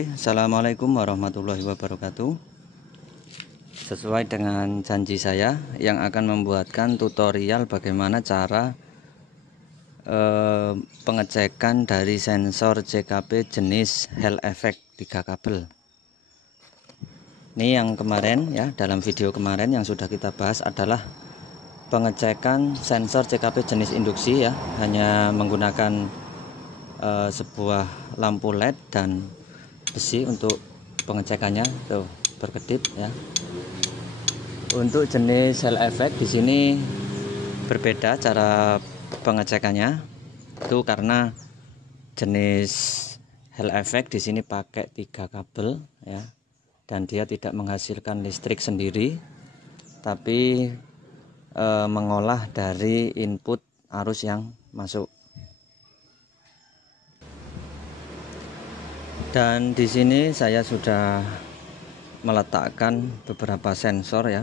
Oke, assalamualaikum warahmatullahi wabarakatuh. Sesuai dengan janji saya yang akan membuatkan tutorial bagaimana cara pengecekan dari sensor CKP jenis Hell Effect 3 kabel. Ini yang kemarin ya, dalam video kemarin yang sudah kita bahas adalah pengecekan sensor CKP jenis induksi ya, hanya menggunakan sebuah lampu LED dan besi untuk pengecekannya, tuh berkedip ya. Untuk jenis Hell Effect di sini berbeda cara pengecekannya, itu karena jenis Hell Effect di sini pakai 3 kabel ya, dan dia tidak menghasilkan listrik sendiri, tapi mengolah dari input arus yang masuk. Dan di sini saya sudah meletakkan beberapa sensor ya.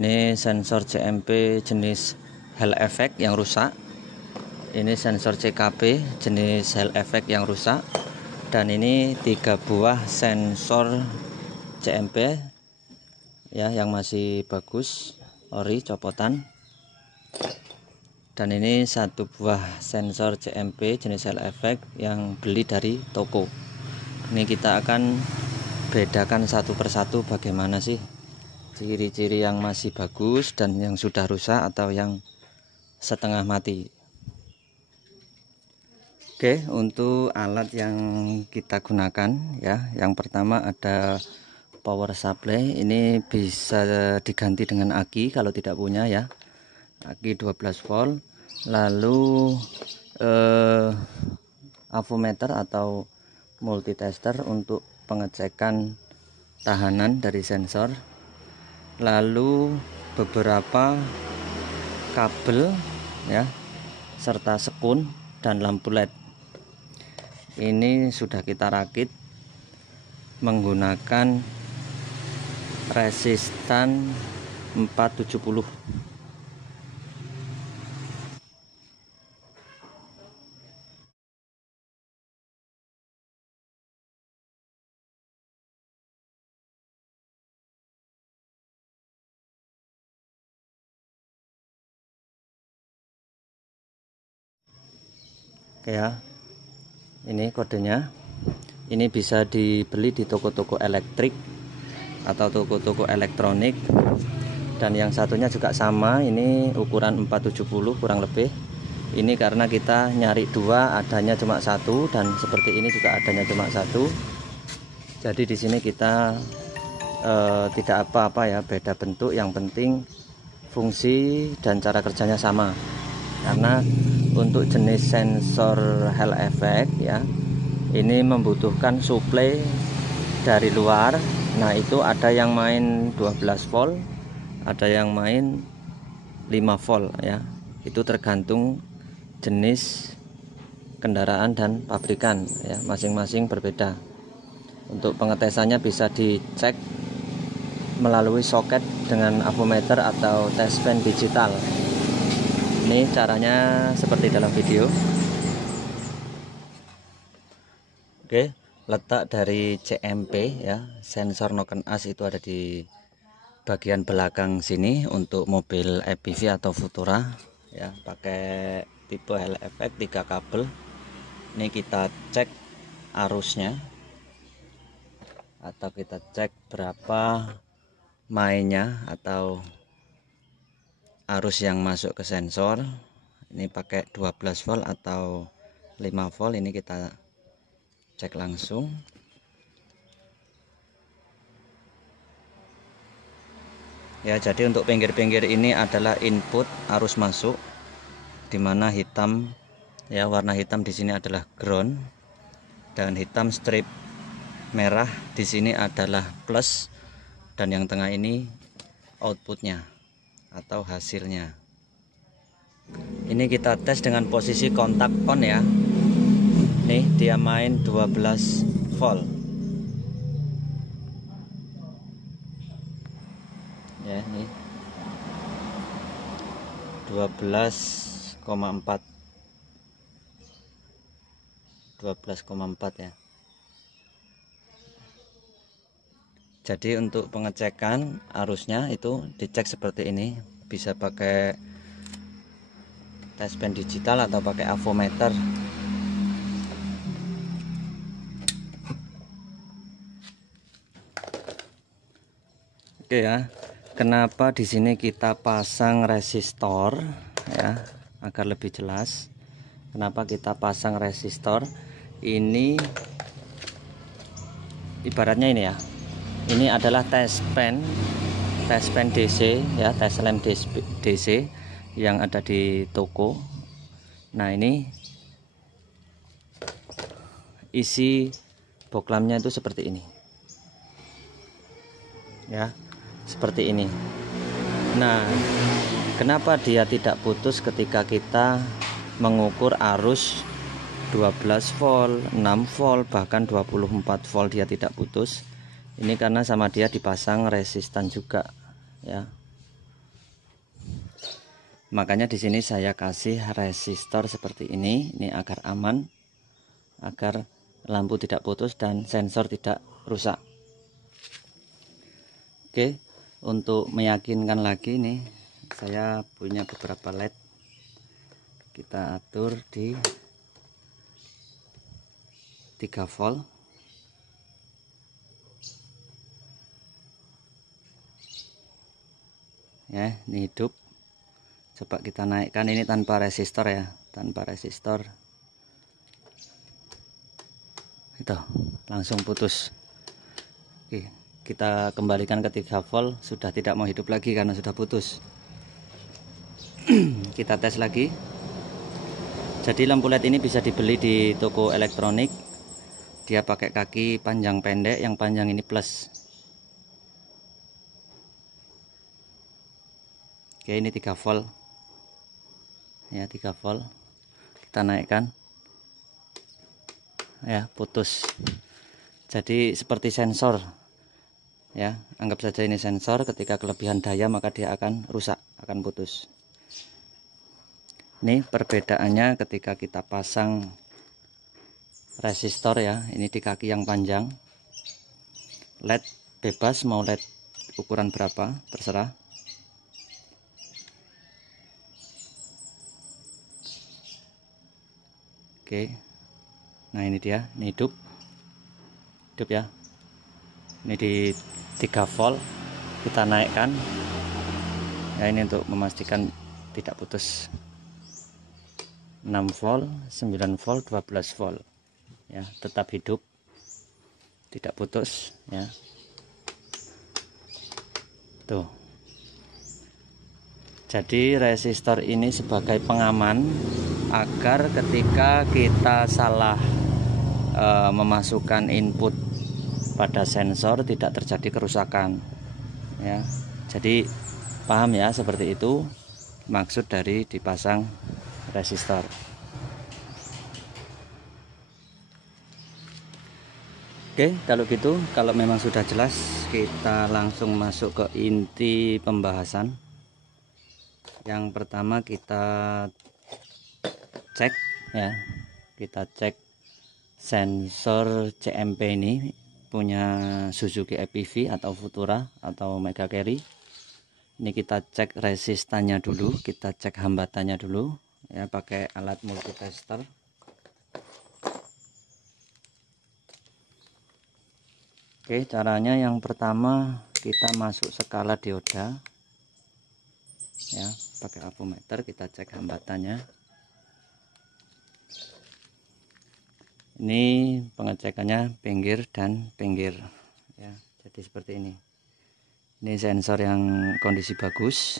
Ini sensor CMP jenis Hell Effect yang rusak. Ini sensor CKP jenis Hell Effect yang rusak. Dan ini 3 buah sensor CMP ya yang masih bagus, ori copotan. Dan ini 1 buah sensor CMP jenis Hell Effect yang beli dari toko. Ini kita akan bedakan satu persatu bagaimana sih ciri-ciri yang masih bagus dan yang sudah rusak atau yang setengah mati. Oke, untuk alat yang kita gunakan ya, yang pertama ada power supply. Ini bisa diganti dengan aki kalau tidak punya ya, aki 12 volt. Lalu avometer atau multitester untuk pengecekan tahanan dari sensor. Lalu beberapa kabel ya, serta sekun dan lampu LED. Ini sudah kita rakit menggunakan resistan 470. Oke ya, ini kodenya. Ini bisa dibeli di toko-toko elektrik atau toko-toko elektronik. Dan yang satunya juga sama, ini ukuran 470 kurang lebih. Ini karena kita nyari 2, adanya cuma 1, dan seperti ini juga adanya cuma 1. Jadi di sini kita tidak apa-apa ya, beda bentuk, yang penting fungsi dan cara kerjanya sama. Karena untuk jenis sensor Hell Effect ya, ini membutuhkan suplai dari luar. Nah, itu ada yang main 12 volt, ada yang main 5 volt ya. Itu tergantung jenis kendaraan dan pabrikan ya, masing-masing berbeda. Untuk pengetesannya bisa dicek melalui soket dengan avometer atau test pen digital. Ini caranya seperti dalam video. Oke, letak dari CMP ya, sensor Noken As itu ada di bagian belakang sini untuk mobil EPV atau Futura ya, pakai tipe Hell Effect 3 kabel. Ini kita cek arusnya atau kita cek berapa mainnya atau arus yang masuk ke sensor. Ini pakai 12 volt atau 5 volt. Ini kita cek langsung. Ya, jadi untuk pinggir-pinggir ini adalah input arus masuk, dimana hitam ya, warna hitam di sini adalah ground, dan hitam strip merah di sini adalah plus, dan yang tengah ini outputnya atau hasilnya. Ini kita tes dengan posisi kontak on ya. Nih dia main 12 volt ya, nih 12,4 ya. Jadi untuk pengecekan arusnya itu dicek seperti ini, bisa pakai tes pen digital atau pakai avometer. Oke ya, kenapa di sini kita pasang resistor ya, agar lebih jelas. Kenapa kita pasang resistor? Ini ibaratnya ini ya. Ini adalah tes pen DC ya, tes lem DC yang ada di toko. Nah, ini isi boklamnya itu seperti ini. Ya, seperti ini. Nah, kenapa dia tidak putus ketika kita mengukur arus 12 volt, 6 volt, bahkan 24 volt dia tidak putus? Ini karena sama dia dipasang resistan juga ya. Makanya di sini saya kasih resistor seperti ini agar aman, agar lampu tidak putus dan sensor tidak rusak. Oke, untuk meyakinkan lagi nih, saya punya beberapa LED. Kita atur di 3 volt. Ya, ini hidup. Coba kita naikkan, ini tanpa resistor ya, tanpa resistor. Itu langsung putus. Oke, kita kembalikan ke 3 volt, sudah tidak mau hidup lagi karena sudah putus. Kita tes lagi. Jadi lampu LED ini bisa dibeli di toko elektronik. Dia pakai kaki panjang pendek, yang panjang ini plus. Oke, ini 3 volt. Ya, 3 volt. Kita naikkan. Ya, putus. Jadi seperti sensor. Ya, anggap saja ini sensor, ketika kelebihan daya maka dia akan rusak, akan putus. Ini perbedaannya ketika kita pasang resistor ya, ini di kaki yang panjang. LED bebas, mau LED ukuran berapa terserah. Oke, nah ini dia, ini hidup ya. Ini di 3 volt, kita naikkan ya, ini untuk memastikan tidak putus. 6 volt, 9 volt, 12 volt ya, tetap hidup, tidak putus ya. Tuh, jadi resistor ini sebagai pengaman agar ketika kita salah memasukkan input pada sensor tidak terjadi kerusakan ya. Jadi paham ya, seperti itu maksud dari dipasang resistor. Oke, kalau gitu, kalau memang sudah jelas, kita langsung masuk ke inti pembahasan. Yang pertama kita cek ya, kita cek sensor CMP ini punya Suzuki EPV atau Futura atau Mega Carry. Ini kita cek resistannya dulu, kita cek hambatannya dulu ya, pakai alat multitester. Oke, caranya yang pertama kita masuk skala dioda ya, pakai avometer kita cek hambatannya. Ini pengecekannya pinggir dan pinggir ya, jadi seperti ini. Ini sensor yang kondisi bagus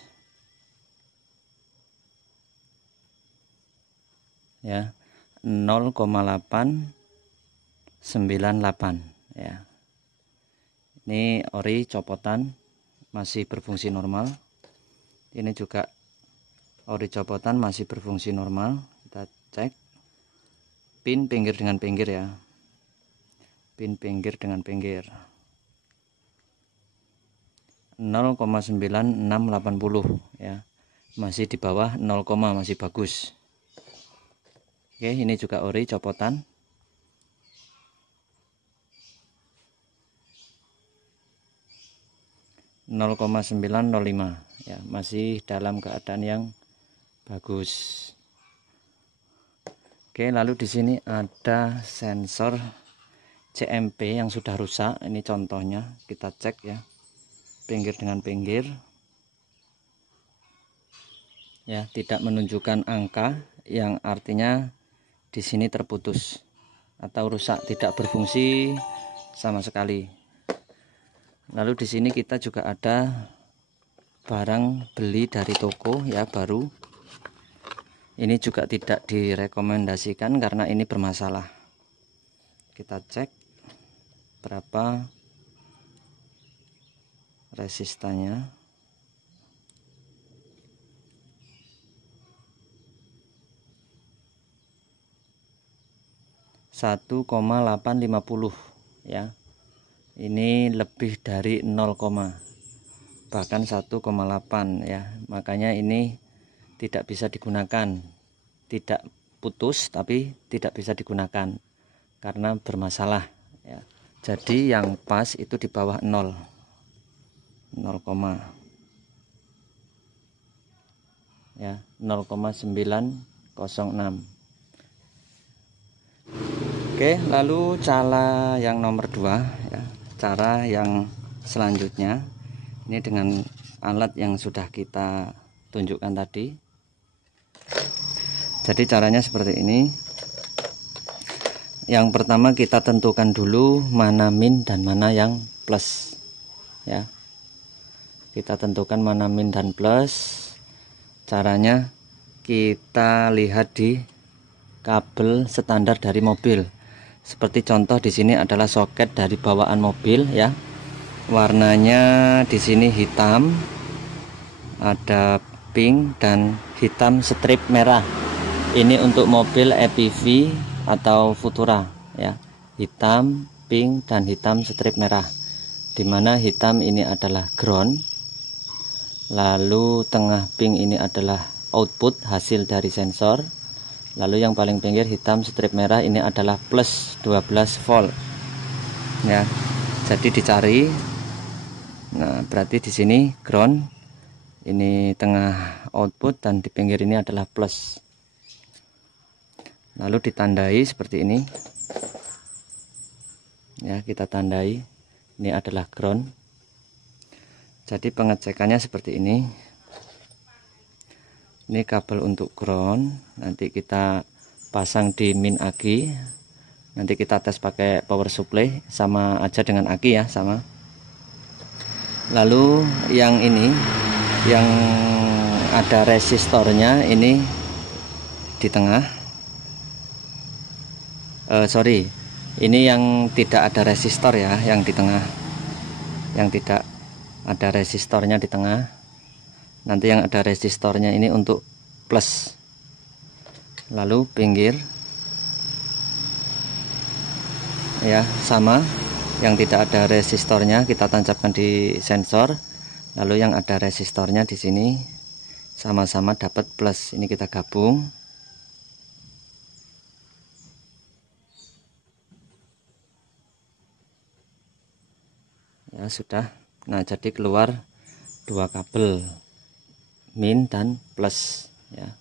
ya, 0,898 ya. Ini ori copotan masih berfungsi normal. Ini juga ori copotan masih berfungsi normal. Kita cek pin pinggir dengan pinggir ya, pin pinggir dengan pinggir 0,9680 ya, masih di bawah 0, masih bagus. Oke, ini juga ori copotan. 0,905 ya, masih dalam keadaan yang bagus. Oke, lalu di sini ada sensor CMP yang sudah rusak. Ini contohnya, kita cek ya, pinggir dengan pinggir ya, tidak menunjukkan angka, yang artinya di sini terputus atau rusak, tidak berfungsi sama sekali. Lalu di sini kita juga ada barang beli dari toko ya, baru. Ini juga tidak direkomendasikan karena ini bermasalah. Kita cek berapa resistannya. 1,850 ya. Ini lebih dari 0, bahkan 1,8 ya. Makanya ini tidak bisa digunakan. Tidak putus tapi tidak bisa digunakan karena bermasalah ya. Jadi yang pas itu di bawah 0, 0, ya, 0,906. Oke, lalu cara yang nomor 2 ya, cara yang selanjutnya ini dengan alat yang sudah kita tunjukkan tadi. Jadi caranya seperti ini. Yang pertama kita tentukan dulu mana min dan mana yang plus ya. Kita tentukan mana min dan plus. Caranya kita lihat di kabel standar dari mobil. Seperti contoh di sini adalah soket dari bawaan mobil ya. Warnanya di sini hitam, ada pink dan hitam strip merah. Ini untuk mobil EPV atau Futura ya. Hitam, pink dan hitam strip merah. Dimana hitam ini adalah ground, lalu tengah pink ini adalah output hasil dari sensor. Lalu yang paling pinggir hitam strip merah ini adalah plus 12 volt ya. Jadi dicari. Nah, berarti di sini ground, ini tengah output dan di pinggir ini adalah plus. Lalu ditandai seperti ini. Ya, kita tandai. Ini adalah ground. Jadi pengecekannya seperti ini. Ini kabel untuk ground, nanti kita pasang di min aki. Nanti kita tes pakai power supply, sama aja dengan aki ya, sama. Lalu yang ini, yang ada resistornya ini di tengah. Sorry, ini yang tidak ada resistor ya, yang di tengah. Yang tidak ada resistornya di tengah. Nanti yang ada resistornya ini untuk plus. Lalu pinggir ya sama, yang tidak ada resistornya kita tancapkan di sensor. Lalu yang ada resistornya di sini sama-sama dapat plus. Ini kita gabung. Ya sudah. Nah, jadi keluar dua kabel, min dan plus ya.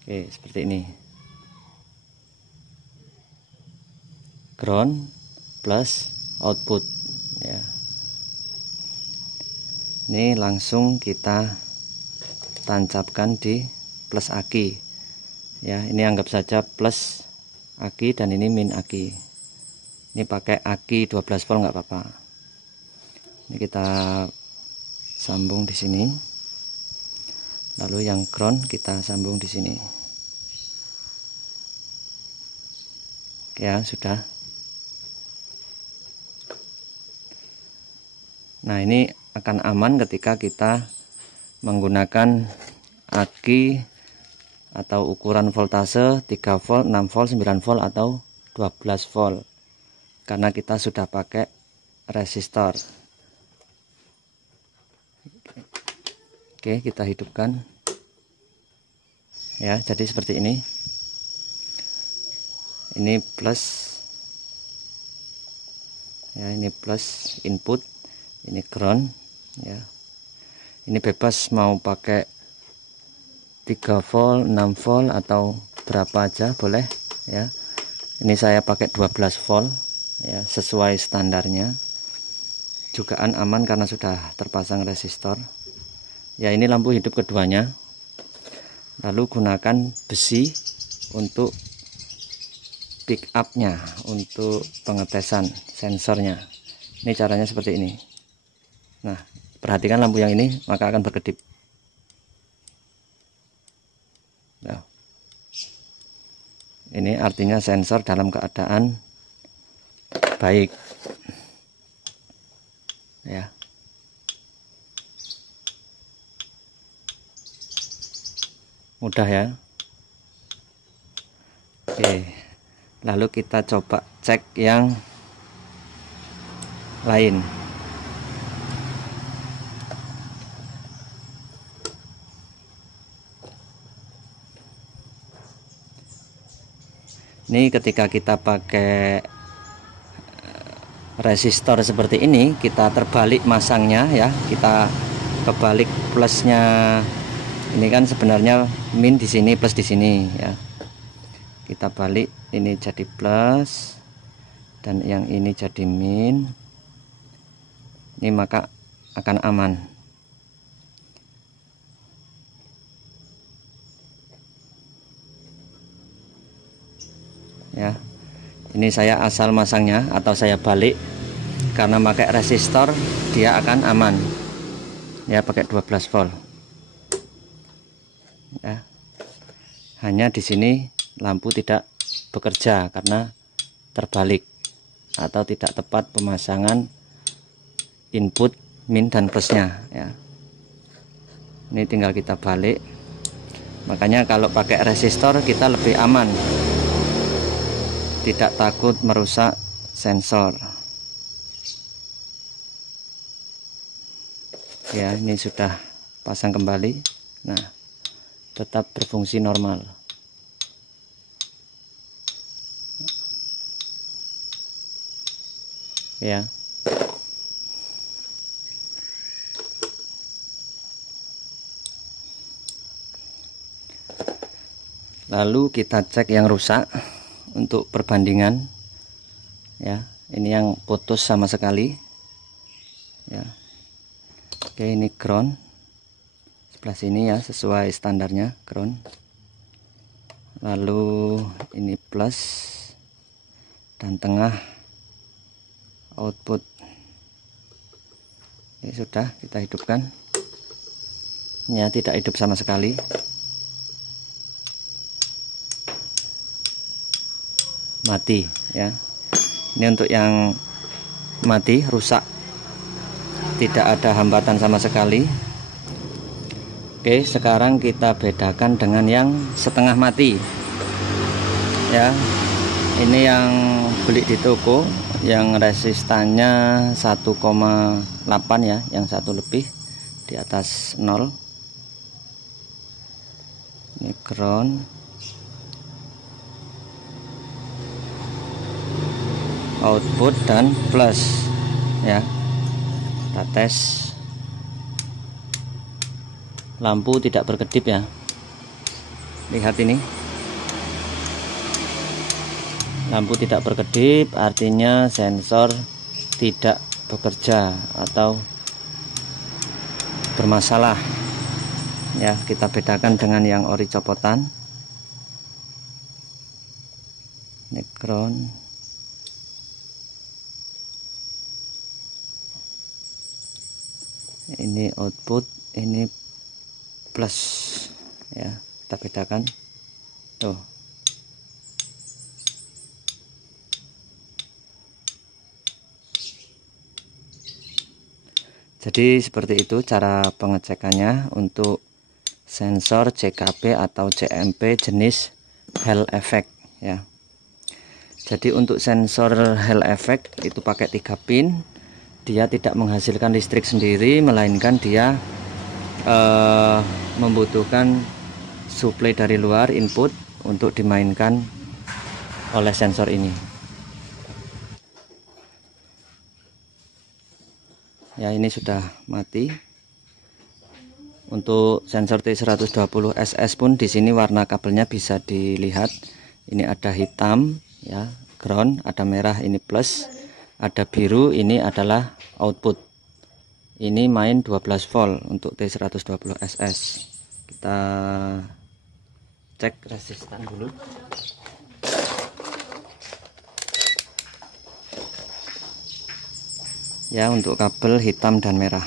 Oke, seperti ini. Ground plus output ya. Ini langsung kita tancapkan di plus aki ya. Ini anggap saja plus aki dan ini min aki. Ini pakai aki 12 volt nggak apa-apa. Ini kita sambung di sini. Lalu yang ground kita sambung di sini. Ya, sudah. Nah, ini akan aman ketika kita menggunakan aki atau ukuran voltase 3 volt, 6 volt, 9 volt atau 12 volt. Karena kita sudah pakai resistor. Oke, kita hidupkan. Ya, jadi seperti ini. Ini plus. ya. Ini plus input, ini ground ya. Ini bebas mau pakai 3 volt, 6 volt atau berapa aja boleh ya. Ini saya pakai 12 volt ya, sesuai standarnya. Jugaan aman karena sudah terpasang resistor. Ya, ini lampu hidup keduanya. Lalu gunakan besi untuk pick up-nya, untuk pengetesan sensornya. Ini caranya seperti ini. Nah, perhatikan lampu yang ini, maka akan berkedip. Nah, ini artinya sensor dalam keadaan baik ya. Mudah ya. Oke, lalu kita coba cek yang lain. Ini ketika kita pakai resistor seperti ini, kita terbalik masangnya ya, kita kebalik plusnya. Ini kan sebenarnya min di sini, plus di sini ya. Kita balik, ini jadi plus dan yang ini jadi min. Ini maka akan aman. Ya. Ini saya asal masangnya atau saya balik karena pakai resistor dia akan aman. Ya, pakai 12 volt. Ya. Hanya di sini lampu tidak bekerja karena terbalik atau tidak tepat pemasangan input min dan plusnya ya. Ini tinggal kita balik. Makanya kalau pakai resistor kita lebih aman, tidak takut merusak sensor ya. Ini sudah pasang kembali. Nah, tetap berfungsi normal ya. Lalu kita cek yang rusak untuk perbandingan ya. Ini yang putus sama sekali ya. Oke, ini ground sebelah sini ya, sesuai standarnya ground. Lalu ini plus dan tengah output. Ini sudah kita hidupkan ya, tidak hidup sama sekali. Mati ya. Ini untuk yang mati, rusak, tidak ada hambatan sama sekali. Oke, sekarang kita bedakan dengan yang setengah mati ya. Ini yang beli di toko, yang resistannya 1,8 ya, yang satu lebih di atas 0. Ini ground, output dan plus ya. Kita tes. Lampu tidak berkedip ya. Lihat ini, lampu tidak berkedip artinya sensor tidak bekerja atau bermasalah ya. Kita bedakan dengan yang ori copotan. Ini ground, ini output, ini plus ya. Kita bedakan tuh. Jadi seperti itu cara pengecekannya untuk sensor CKP atau CMP jenis Hall Effect ya. Jadi untuk sensor Hall Effect itu pakai 3 pin. Dia tidak menghasilkan listrik sendiri, melainkan dia membutuhkan suplai dari luar, input, untuk dimainkan oleh sensor ini. Ya, ini sudah mati. Untuk sensor T120SS pun di sini warna kabelnya bisa dilihat. Ini ada hitam ya, ground, ada merah ini plus, ada biru ini adalah output. Ini main 12 volt untuk T120SS. Kita cek resistan dulu. Ya, untuk kabel hitam dan merah.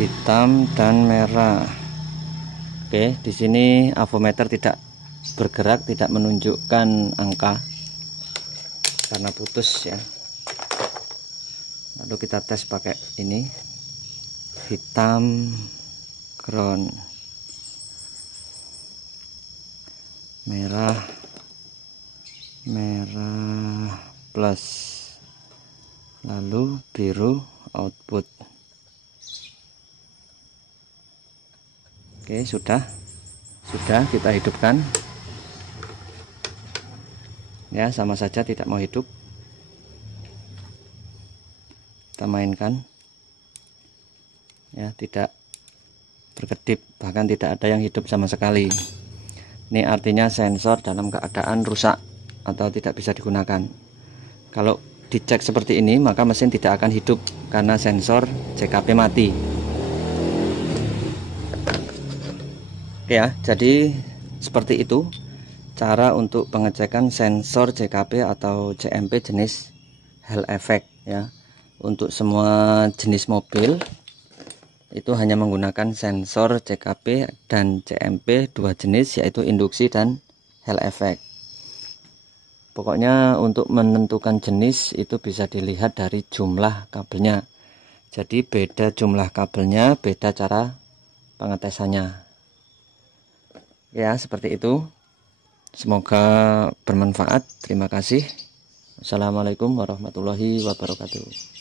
Hitam dan merah. Oke, di sini avometer tidak bergerak, tidak menunjukkan angka karena putus ya. Lalu kita tes pakai ini, hitam, ground, merah, merah plus, lalu biru output. Oke, sudah kita hidupkan ya, sama saja tidak mau hidup. Kita mainkan ya, tidak berkedip, bahkan tidak ada yang hidup sama sekali. Ini artinya sensor dalam keadaan rusak atau tidak bisa digunakan. Kalau dicek seperti ini maka mesin tidak akan hidup karena sensor CKP mati. Ya, jadi seperti itu cara untuk pengecekan sensor CKP atau CMP jenis Hall Effect ya. Untuk semua jenis mobil itu hanya menggunakan sensor CKP dan CMP dua jenis, yaitu induksi dan Hall Effect. Pokoknya untuk menentukan jenis itu bisa dilihat dari jumlah kabelnya. Jadi beda jumlah kabelnya, beda cara pengetesannya. Ya, seperti itu. Semoga bermanfaat. Terima kasih. Assalamualaikum warahmatullahi wabarakatuh.